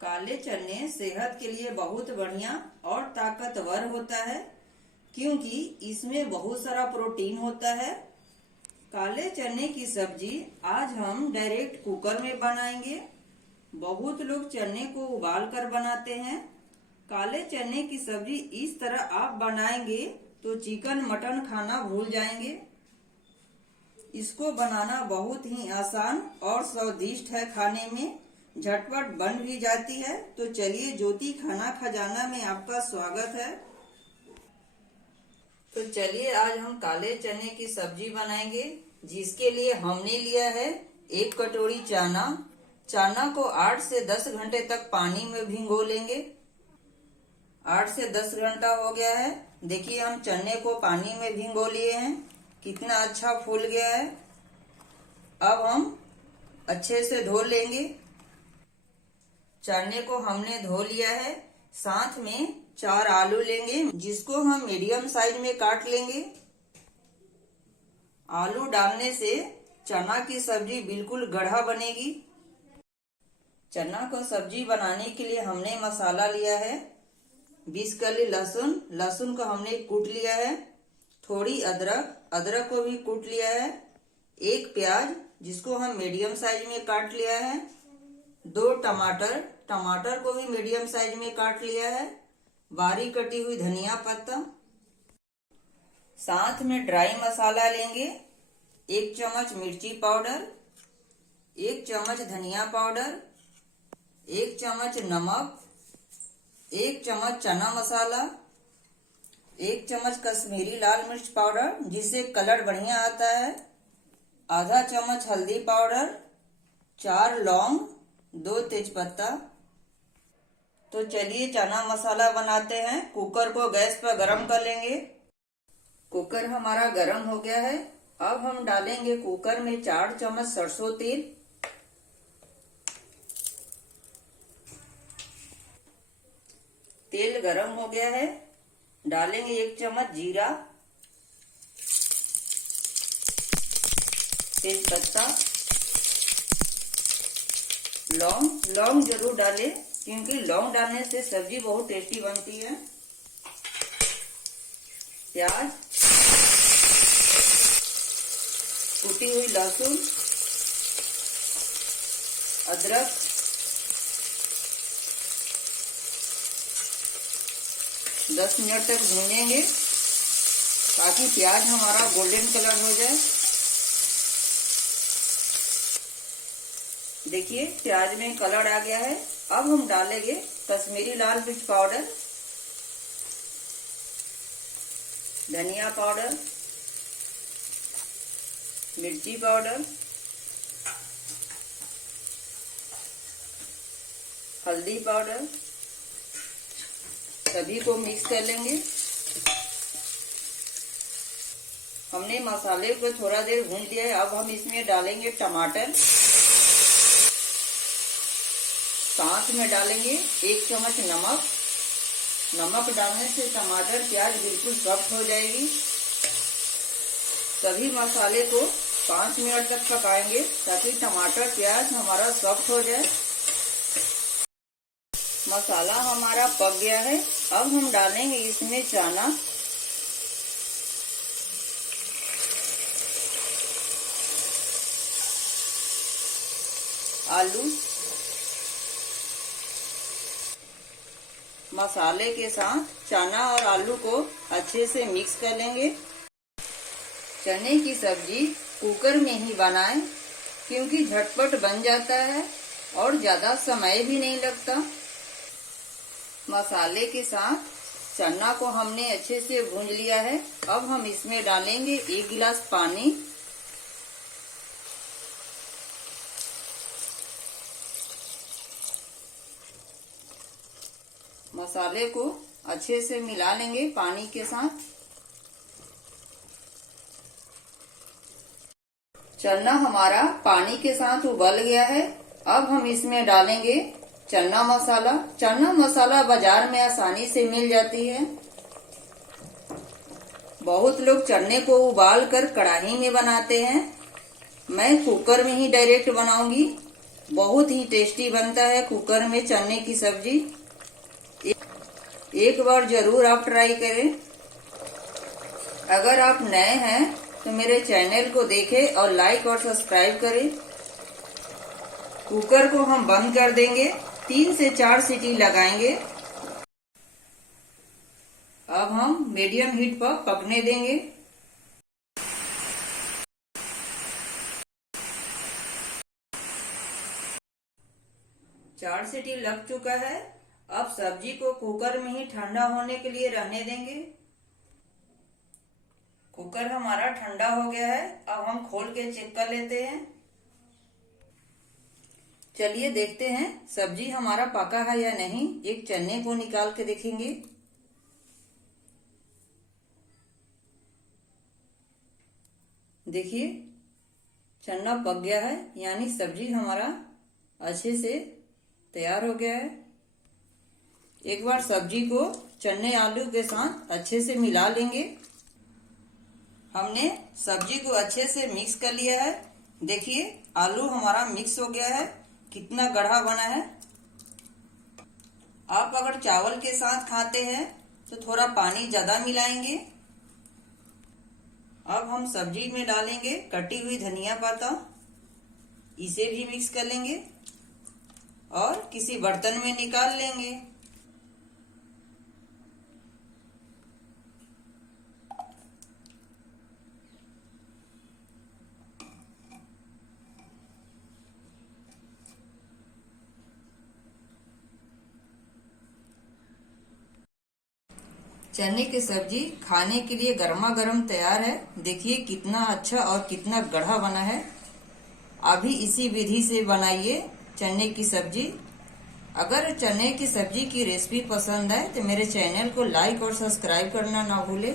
काले चने सेहत के लिए बहुत बढ़िया और ताकतवर होता है क्योंकि इसमें बहुत सारा प्रोटीन होता है। काले चने की सब्जी आज हम डायरेक्ट कुकर में बनाएंगे। बहुत लोग चने को उबाल कर बनाते हैं। काले चने की सब्जी इस तरह आप बनाएंगे तो चिकन मटन खाना भूल जाएंगे। इसको बनाना बहुत ही आसान और स्वादिष्ट है, खाने में झटपट बन भी जाती है। तो चलिए, ज्योति खाना खजाना में आपका स्वागत है। तो चलिए, आज हम काले चने की सब्जी बनाएंगे, जिसके लिए हमने लिया है 1 कटोरी चना। चना को 8 से 10 घंटे तक पानी में भिगो लेंगे। 8 से 10 घंटा हो गया है। देखिए, हम चने को पानी में भिगो लिए हैं, कितना अच्छा फूल गया है। अब हम अच्छे से धो लेंगे। चने को हमने धो लिया है। साथ में 4 आलू लेंगे, जिसको हम मीडियम साइज में काट लेंगे। आलू डालने से चना की सब्जी बिल्कुल गाढ़ा बनेगी। चना को सब्जी बनाने के लिए हमने मसाला लिया है। 20 कली लहसुन, लहसुन को हमने कूट लिया है। थोड़ी अदरक, अदरक को भी कूट लिया है। 1 प्याज, जिसको हम मीडियम साइज में काट लिया है। 2 टमाटर, टमाटर को भी मीडियम साइज में काट लिया है। बारीक कटी हुई धनिया पत्ता। साथ में ड्राई मसाला लेंगे। 1 चम्मच मिर्ची पाउडर, 1 चम्मच धनिया पाउडर, 1 चम्मच नमक, 1 चम्मच चना मसाला, 1 चम्मच कश्मीरी लाल मिर्च पाउडर, जिससे कलर बढ़िया आता है। आधा चम्मच हल्दी पाउडर, 4 लौंग, 2 तेजपत्ता। तो चलिए, चना मसाला बनाते हैं। कुकर को गैस पर गरम कर लेंगे। कुकर हमारा गरम हो गया है। अब हम डालेंगे कुकर में 4 चम्मच सरसों तेल। तेल गरम हो गया है। डालेंगे 1 चम्मच जीरा, तेजपत्ता, लौंग। लौंग जरूर डालें, क्योंकि लौंग डालने से सब्जी बहुत टेस्टी बनती है। प्याज, कुटी हुई लहसुन, अदरक, दस मिनट तक भूनेंगे ताकि प्याज हमारा गोल्डन कलर हो जाए। देखिए, प्याज में कलर आ गया है। अब हम डालेंगे कश्मीरी लाल मिर्च पाउडर, धनिया पाउडर, मिर्ची पाउडर, हल्दी पाउडर। सभी को मिक्स कर लेंगे। हमने मसाले को थोड़ा देर भून लिया है। अब हम इसमें डालेंगे टमाटर। साथ में डालेंगे 1 चम्मच नमक। नमक डालने से टमाटर प्याज बिल्कुल सॉफ्ट हो जाएगी। सभी मसाले को 5 मिनट तक पकाएंगे ताकि टमाटर प्याज हमारा सॉफ्ट हो जाए। मसाला हमारा पक गया है। अब हम डालेंगे इसमें चना। आलू। मसाले के साथ चना और आलू को अच्छे से मिक्स कर लेंगे। चने की सब्जी कुकर में ही बनाएं, क्योंकि झटपट बन जाता है और ज्यादा समय भी नहीं लगता। मसाले के साथ चना को हमने अच्छे से भून लिया है। अब हम इसमें डालेंगे 1 गिलास पानी। मसाले को अच्छे से मिला लेंगे पानी के साथ। चना हमारा पानी के साथ उबल गया है। अब हम इसमें डालेंगे चना मसाला। चना मसाला बाजार में आसानी से मिल जाती है। बहुत लोग चने को उबाल कर कढ़ाई में बनाते हैं। मैं कुकर में ही डायरेक्ट बनाऊंगी। बहुत ही टेस्टी बनता है कुकर में चने की सब्जी। एक बार जरूर आप ट्राई करें। अगर आप नए हैं तो मेरे चैनल को देखें और लाइक और सब्सक्राइब करें। कुकर को हम बंद कर देंगे, 3 से 4 सीटी लगाएंगे। अब हम मीडियम हीट पर पकने देंगे। चार सीटी लग चुका है। अब सब्जी को कुकर में ही ठंडा होने के लिए रहने देंगे। कुकर हमारा ठंडा हो गया है। अब हम खोल के चेक कर लेते हैं। चलिए देखते हैं सब्जी हमारा पका है या नहीं। एक चने को निकाल के देखेंगे। देखिए चना पक गया है, यानी सब्जी हमारा अच्छे से तैयार हो गया है। एक बार सब्जी को चने आलू के साथ अच्छे से मिला लेंगे। हमने सब्जी को अच्छे से मिक्स कर लिया है। देखिए आलू हमारा मिक्स हो गया है, कितना गाढ़ा बना है। आप अगर चावल के साथ खाते हैं तो थोड़ा पानी ज्यादा मिलाएंगे। अब हम सब्जी में डालेंगे कटी हुई धनिया पत्ता, इसे भी मिक्स कर लेंगे और किसी बर्तन में निकाल लेंगे। चने की सब्जी खाने के लिए गर्मा गर्म तैयार है। देखिए कितना अच्छा और कितना गाढ़ा बना है। अभी इसी विधि से बनाइए चने की सब्जी। अगर चने की सब्जी की रेसिपी पसंद है तो मेरे चैनल को लाइक और सब्सक्राइब करना ना भूले।